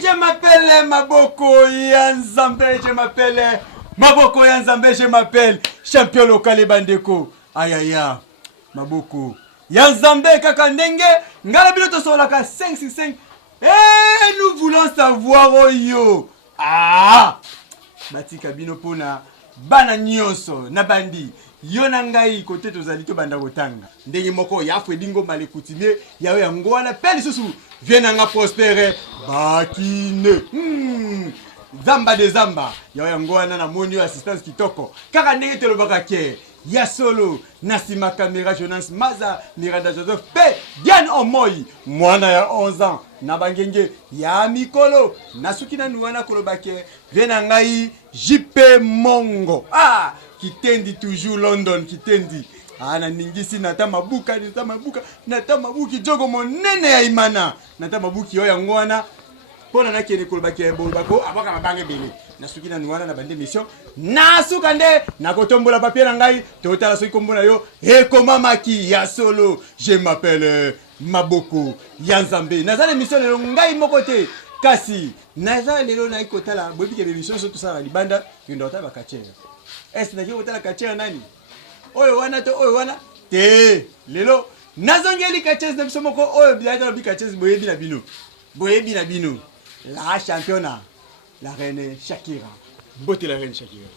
je m'appelle Maboko Yanzambe, je m'appelle Maboko Yanzambe, je m'appelle champion local et bandeko. Aïe aïe aïe, Maboko Yanzambe kakandenge, ngala biloto solaka 565. Eh, nous voulons savoir oyo. Ah, batika bino pona bana nyonso na bandi. Yona ngai kote tozali to banda kotanga. Ndenge moko ya fwedingo male coutumier, yawe yango wana peli susu. Viens nga prospérer bakine. Zamba de zamba. Yawe yango wana na moni assistance kitoko. Kaka ndenge te lobaka ke. Ya solo nasima caméra Jonas Maza Miranda Joseph P Diane Omoyi mwana ya 11 ans na bangenge ya mikolo nasuki na nuwana kolobake viens ngai JP Mongo kitendi toujours London kitendi na ningisi nata mabuka nata mabuki jogo monene ya imana nata mabuki oya ngwana pona na kene kolobake bolbako abaka mabange bele nasuki na nuwana na bande mission nasuka nde nakotombola papier na ngai totala soki kombo na yo ekomamaki ya solo je m'appelle Maboko Yanzambe nazana mission lelo ngai moko te kasi nazana lelo na ikotala bobike be mission so tout ça libanda ndo ta bakachera est na kotala kachera nani oyo wana to oyo wana te lelo nazongeli kachera na biso moko oyo biata bikachera boyebi na bino la championnat la reine Shakira. Bote la reine Shakira.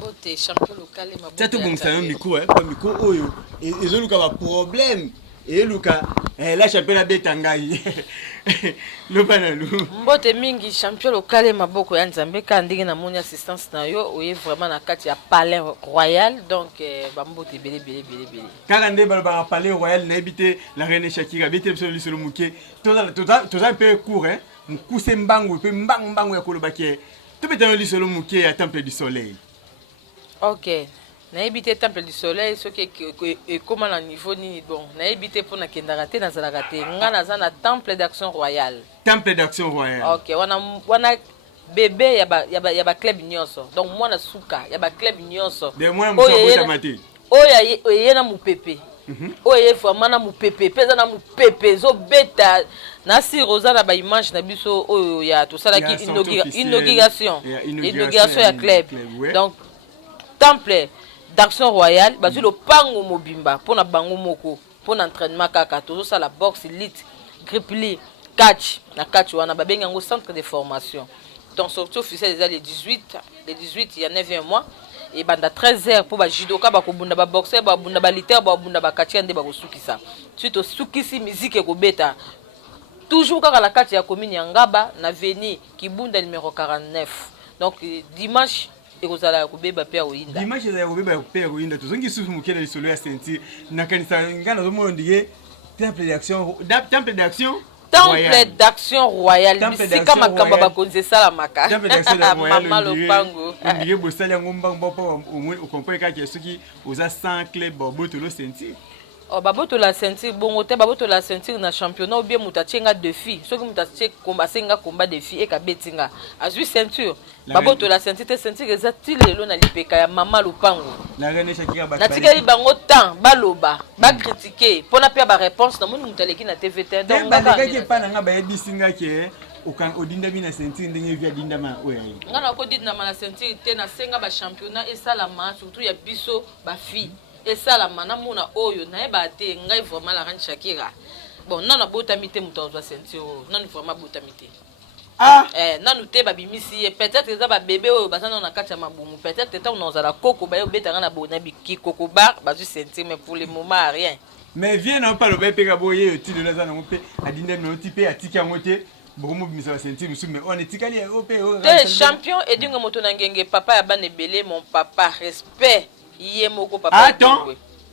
Bote champion local et Maboko. Ça tout bon ça un micro pas micro oyo et luka ba problème et luka la championnat betangai. Le banalu. Bote mingi champion local et Maboko Yanzambe ka ndenge na moni assistance na yo oye vraiment na kati ya palais royal donc ba mbote belé. Kaka ndé ba palais royal na habité la reine Shakira bete sur le muke. Toza un peu court hein. Mkuse mbangu pe mbangu ya kolobake to betano li solo muke ya temple du soleil. OK. Na habité temple du soleil ce qui est comment na niveau ni bon. Na habité pour na kendara te na zalaka te. Nga na za na temple d'action royale. Temple d'action royale. OK, wana bébé ya ba club nyonso. Donc moi na suka ya ba club nyonso. De moi mso tamate. Oya na mupepe. Oye vraiment na mupepe peza na mupepe zo beta na si rosa na ba image na biso oyo ya to sala ki inauguration ya club donc temple d'action royale bazu lo pango mobimba pona bango moko pona entraînement kaka to sala boxe elite grappling catch na catch wana ba benga ngo centre de formation donc sortie officielle les 18 il y a 9 mois et banda 13h pour ba judoka ba kobunda ba boxer ba bunda ba lutteur ba bunda ba katia nde ba kosukisa suite au sukisi musique ko beta toujours kaka la carte ya commune ya Ngaba na veni Kibunda numéro 49 donc dimanche ekozala ko beba pe oinda dimanche ya ko beba pe oinda tozongi sufu mukele solo ya sentir na kanisa ngana zo mondiye temple d'action royale bisika makamba bakonze sala maka mama lopango ndiye bosali ngomba mbopo o comprendre ka ke soki oza 100 club boto lo sentir baboto la ceinture bongo te baboto la ceinture na championnat ou bien mutatenga défi soki mutatie combat senga combat défi e ka betinga azui ceinture baboto la ceinture te ceinture ezatile lelo na lipeka ya mama lopango la reine Shakira ba natikeli bango temps baloba ba critiquer pona pe ba réponse na moni mutaleki na TVT donc ba ke pa na nga ba yebisinga ke okan odinda bina ceinture ndenge via dinda ma oya ngana ko dinda ma na ceinture te na senga ba championnat et ça la ma surtout ya biso ba fille et ça la mana mona oyo na eba te ngai vraiment la reine Shakira bon nana botamité mutozo ceinture nana vraiment botamité nanu te ba bimisi peut-être ça ba bébé oyo basana na kati ya mabumu peut-être tant on za la koko ba yo betanga na bona biki koko bar ba ju ceinture mais pour le moment rien mais viens na pas le bébé ka boye ti de la za na mpe adinde no type atiki angote bokomo bimisa ceinture musu mais on etikali te champion et dingo moto na ngenge papa ya bane belé mon papa respect Yemoko papa.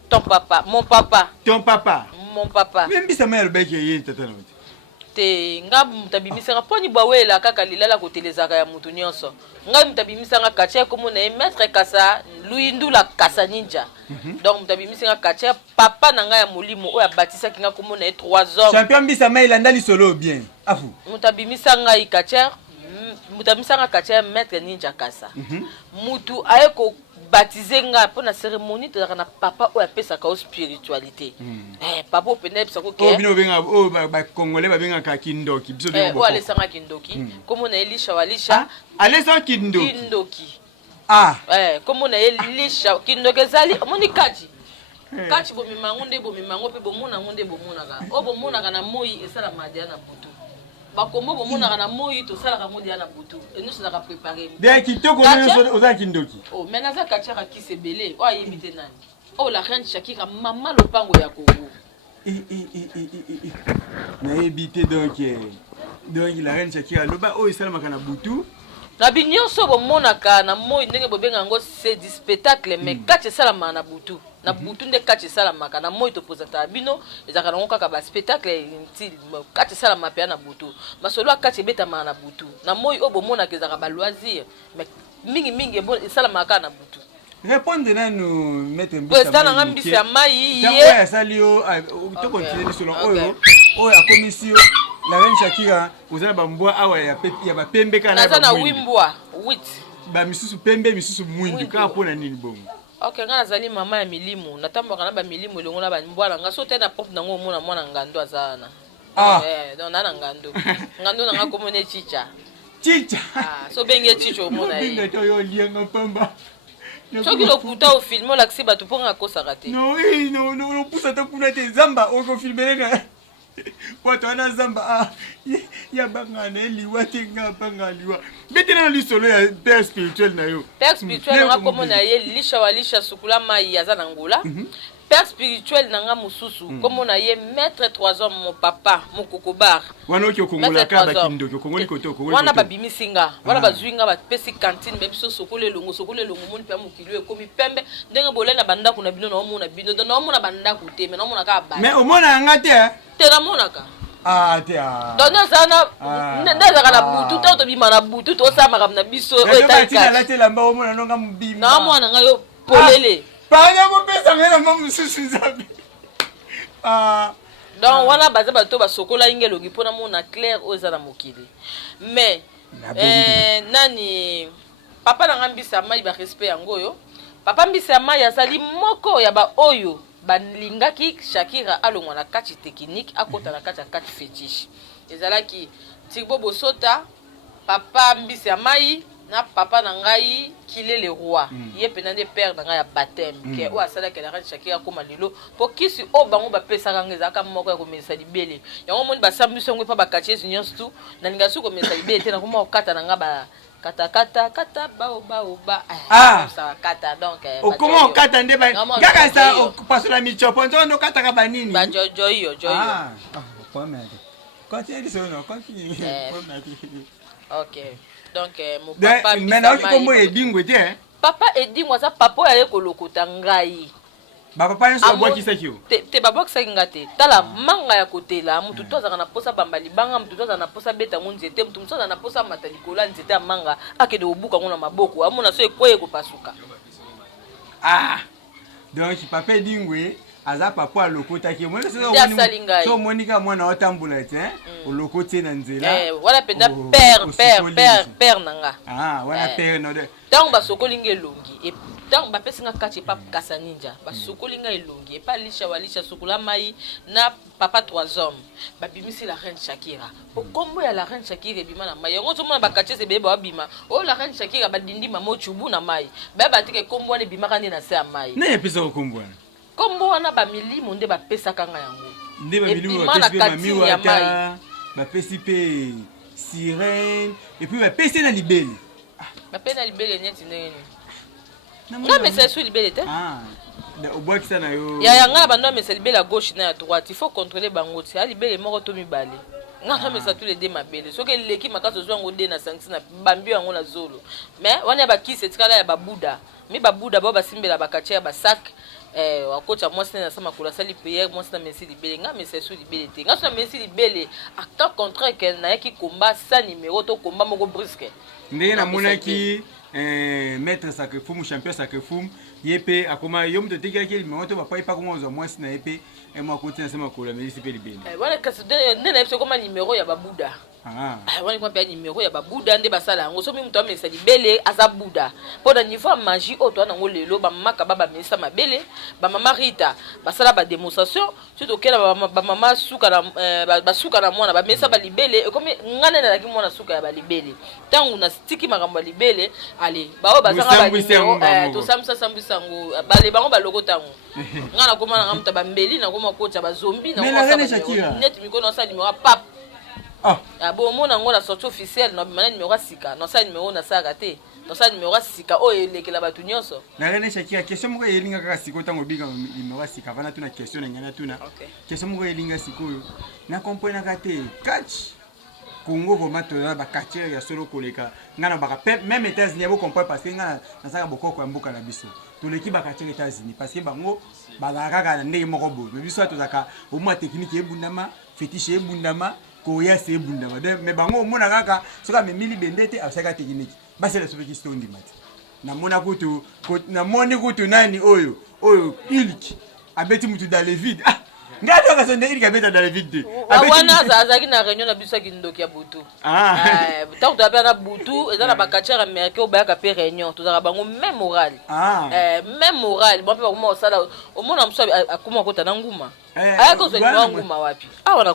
Ton papa, mon papa. Ton papa. Mon papa. Même si ça m'a le bec yé tata. Te ngam mutabimisa nga poni bawela kaka lilala ko telezaka ya mutu nyonso. Ngam mutabimisa nga kacha komo na maître kasa luindu la kasa ninja. Donc mutabimisa nga kacha papa na nga ya molimo oya batisa kinga komo na 3 hommes. Champion bisa mai landali solo bien. Afu. Mutabimisa nga ikacha mutabimisa nga kacha maître ninja kasa. Mutu ayeko baptisé nga pour la cérémonie de la papa ou appelle ça comme spiritualité. Papa peut être ça que ba congolais ba benga ka kindoki biso de ou aller sanga kindoki comme on a Elisha walisha aller sans kindoki comme on a Elisha kindoki zali moni kati kati bo mimango pe bo mona ngonde bo mona ka o bo mona ka na moyi esala madia na butu bakombo bo mona ka na moyi to sala ka modia na butu et nous ça ka préparer de kitoko aux kindoki oh mais na za kachaka kisebele o ayibite nani oh la reine Shakira mama lopango ya Congo na éviter donc la reine Shakira loba o isala makana butu na binyonso bo monaka na moyi ndenge bo benga ngo c'est du spectacle mais kati sala na butu na butu nde kati sala maka na moyi to posata bino ezaka ngo kaka ba spectacle inti kati sala mapia na butu masolo kati beta na butu na moyi o bo monaka ezaka ba loisir mais mingi bon sala maka na butu. Répondez là nous mettre un peu ça na mbisi ya mai ye salio to continuer selon oyo a commission la reine Shakira ozala bambwa awa ya ba pembe kana na na wimbwa wit ba misusu pembe misusu mwindu ka pona nini bongo. OK nga nazali mama ya milimu natamboka na ba milimu elongo na ba mbwa nga so te na porte nango mona mwana ngando azana donc na ngando ngando nga komone chicha so benge chicho mona yi ngai to yo lianga pamba. Soki lokuta au film la kisi batu ponga kosa raté. Non, non, poussa ta kuna te zamba o ko filmer na. Watu ana zamba ya bangane liwa te nga bangaliwa. Betena li solo ya père spirituel na yo. Père spirituel nga komo na ye lisha walisha sukula mai ya za ngula. Père spirituel nanga mususu komo na ye maître 3 hommes mon papa mon kokobar. Wana ki okongola ka ba kindo ki okongoli koto okongoli. Wana ba bimisinga, wana ba zwinga ba pesi cantine même so sokole longo moni pe mukili e komi pembe ndenga bolena banda kuna bino na omona bino na omona banda ku te mais na omona ka ba. Mais omona ngate te na mona ka. Te Dona sana ndaza kana butu to bima na butu to sama na biso o eta la te lamba omona nonga mbima. Na mwana nga yo polele. Panya ko pesa ngela mamu susu zabe. Donc wana baza bato ba sokola ingelongi pona mona clair oza na mokili. Mais nani papa na ngambisa mai ba respect yango yo. Papa mbisa mai azali moko ya ba oyo balingaki Shakira alongwa na kati technique akota na kati fétiche. Ezalaki Tigbo Bosota papa mbisa mai na papa na ngai Kilé le roi ye penande père na ngai ya baptême ke o asala ke la reine Shakira koma lelo po kisi o bango ba pesa ngeza ka moko ya komesa libele yango moni ba sambiso ngo pa ba katie nyonso tu na ninga su komesa libele te na koma okata na nga ba kata ba ça kata donc o comment okata nde ba kaka sa o pasola michopo nzo kata ka banini ba joyo pas mal continue de sonner continue OK. Donc mon papa maintenant comment edingwe te papa edingwa za papa ya kolokota ngai ba papa nso abwaki sakio te babokisa ngate tala manga ya kotela mutu toza na posa bambali banga mutu toza na posa beta ngunzete mutu toza na posa mataliko nzete ya manga akede obuka ngona maboko amona so ekoye kopasuka donc papa edingwe aza papa alokota ki mwana so monika mwana otambula te olokoti na nzela wala penda père nanga wana père no de donc ba sokolinga elongi et donc ba pesinga kati pa kasa ninja ba sokolinga elongi et pa lisha walisha sokula mai na papa 3 hommes ba bimisi la reine Shakira po kombo ya la reine Shakira bima na mai yango to mona ba kati se bebe ba bima o la reine Shakira ba dindi mamo chubu na mai ba batike kombo ne bima kandi na se ya mai na episa kombo kombo wana ba milimu nde ba pesa kanga yango nde ba milimu ba pesa mamiwa ta ba pesi pe sirène et puis ba pesi na libele ba pena libele nyeti ndenge nga mesa su libele te obwaki sana yo ya nga bando mesa libele à gauche na à droite il faut contrôler bango ti libele moko to mibale nga mesa tous les deux mabele soki leki makaso zo ngo de na sanksi na bambi yango na zolo mais wana ba kisi tikala ya babuda mi babuda ba basimbela bakati ya basak wakocha mwasi na sama kula sali prière mwasi na mesi libele nga mesa su libele te nga so na mesi libele à cas contraire que na yaki combat sans numéro to combat moko brusque ndenge na monaki maître sacrifice champion sacrifice yepe akoma yo mto tekaki numéro to papa ipa kongo mwasi na yepe moi continue sama kula mesi pe libele voilà kasi nde na yepe koma numéro ya babuda wani kwa pia numéro ya babuda nde basala yango so mutu amesa libele aza buda po na niveau magie oto na ngo lelo ba mama baba mesa mabele ba mama Rita basala ba démonstration surtout kela ba mama suka na basuka na mwana ba mesa ba libele comme ngane na ki mwana suka ya ba libele tangu na stiki makambo libele ale bawo bazanga ba numéro to samsa sambisango bale bango ba logo tangu ngana koma na ngamta ba mbeli na koma kocha ba zombie na koma net mikono sa numéro pap. Ah bon, mon ango la sortie officielle na bimana numéro sika, non ça numéro na sa raté. Non ça numéro sika o elekela batu nyonso. Na René Shakira question moko yelinga kaka siko tango biga numéro sika vana tuna question ngana tuna. Question moko yelinga siko yo. Na comprendre kate catch. Congo vraiment to ba catcher ya solo koleka. Ngana baka même États-Unis bo comprendre parce que ngana na saka bokoko mboka na biso. To leki ba catcher États-Unis parce que bango ba kaka na ndenge moko bo. Mais biso to zaka au moins technique ebundama, fétiche ebundama. Koya se bundama mais bango mona kaka soka me mili bendete asaka technique basi la sobe kisto ndimati na mona kutu na moni kutu nani oyo iliki abeti mutu dans le vide ngado ka sonde iliki abeta dans le vide wana azaki na réunion na biso ki ndoki ya butu tant que na butu eza na bakachera américain obaka pe réunion tozaka bango même moral même moral bon pe ba kuma osala omona muso akuma kota na nguma ayako zo nguma wapi wana